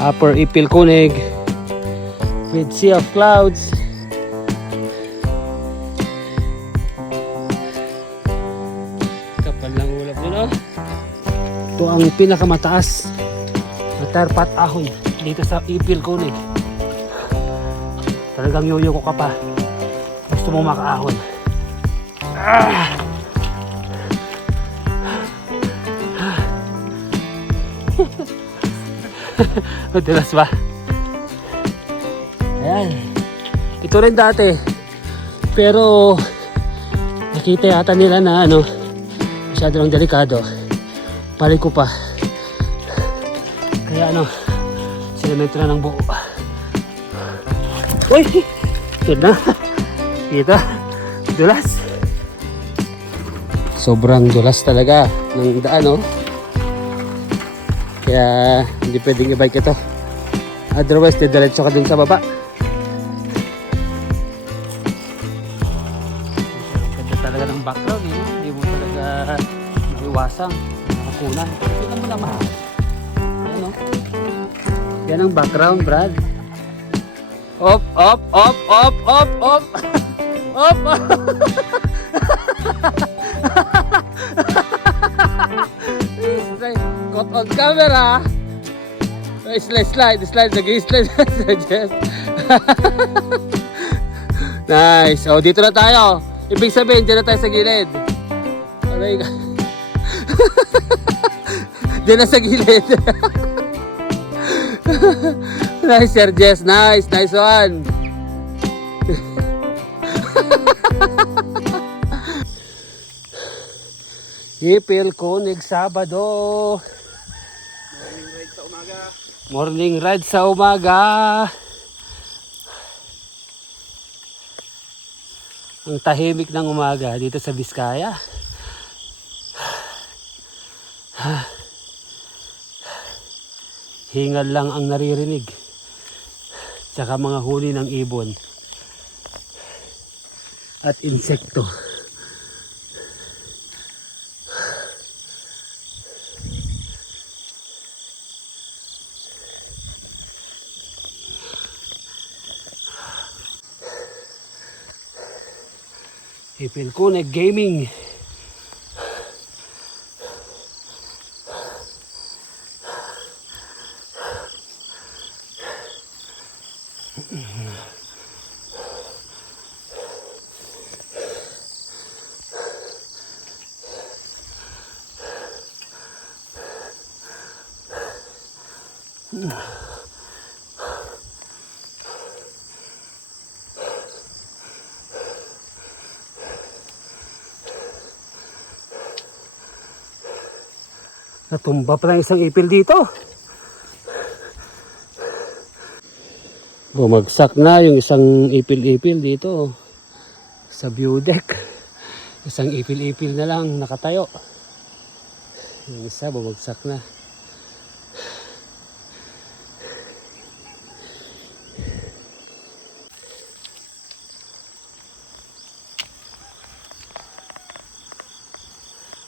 Upper Ipilconig with sea of clouds. Kapal ng ulap dun, oh. Ito ang pinakamataas na tarpat ahon dito sa Ipilconig. Talagang yuyuko ka pa. Gusto mo makaahon. Madalas ba? Ayan. Ito rin dati. Pero nakita yata nila na masyado lang delikado. Balik ko pa. Kaya sinamento na ng buo. Uy! Yun na. Kita. Dulas. Sobrang dulas talaga ng daan, Kaya hindi pwedeng i-bike ito. Otherwise, didiretso ka dun sa baba. Ganda talaga ng background, Hindi mo talaga maiwasang nakakunan. Tignan mo naman. Ayan, Yan ang background, Brad. Op, op, op, op, op, op. Op, op. Caught on camera. Slide. Nag-slide. Yes. Nice. Oh, dito na tayo. Ibig sabihin, dyan na tayo sa gilid. Aray ka. Dyan na sa gilid. Nice, Sir Jess. Nice one. Ipilconig Sabado. Morning ride sa umaga. Ang tahimik ng umaga dito sa Biskaya. Hingal lang ang naririnig. Tsaka mga huni ng ibon at insekto. Ipilconig Gaming. Natumba pa na isang ipil dito. Bumagsak na yung isang ipil-ipil dito sa view deck. Isang ipil-ipil na lang nakatayo. Yung isa bumagsak na.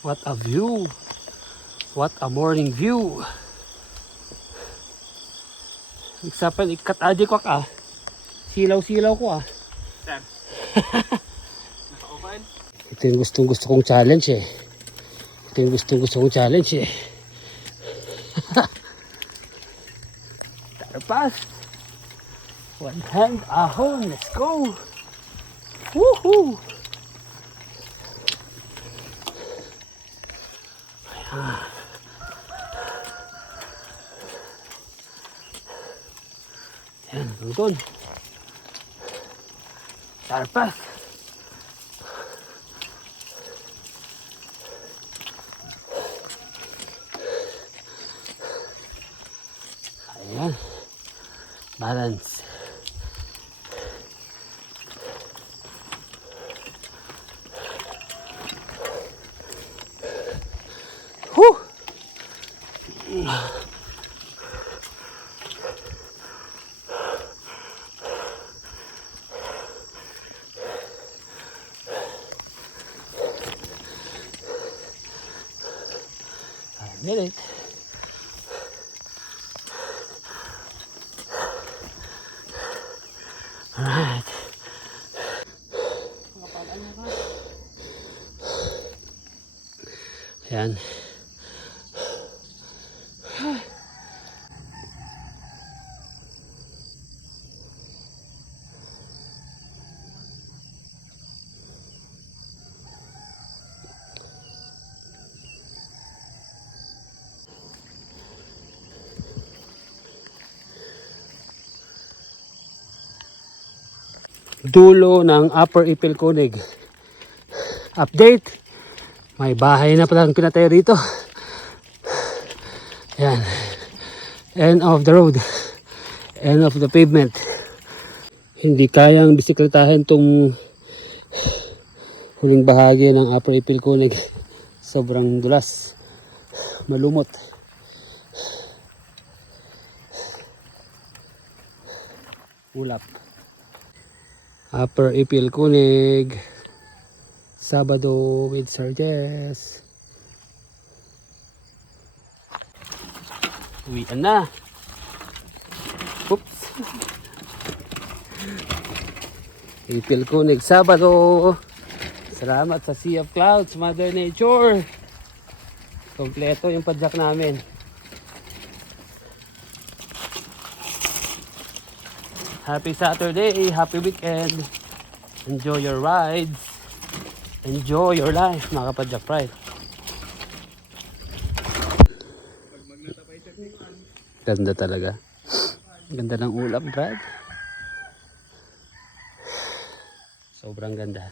What a view! What a morning view! Iksapan, ikat-aji ko Silaw-silaw ko Sir, naka-open? Ito yung gustong-gusto kong challenge Ito yung gustong-gusto kong challenge Tarpas! One hand ahon, let's go! Woohoo! Ayan. Yan, doon. Tarpas. Ayan. Balance. Whew! I made it. Ayan. Dulo ng Upper Ipilconig. Update. May bahay na palang pinatayo rito. Ayan. End of the road. End of the pavement. Hindi kayang bisikletahin tong huling bahagi ng Upper Ipilconig. Sobrang dulas. Malumot. Ulap. Upper Ipilconig. Sabado with Sir Jess. Uwian na. Oops. Ipilconig Sabado. Salamat sa Sea of Clouds, Mother Nature. Kompleto yung padyak namin. Happy Saturday, happy weekend. Enjoy your rides. Enjoy your life, mga kapadyak pride. Ganda talaga. Ganda ng ulap, Brad. Sobrang ganda.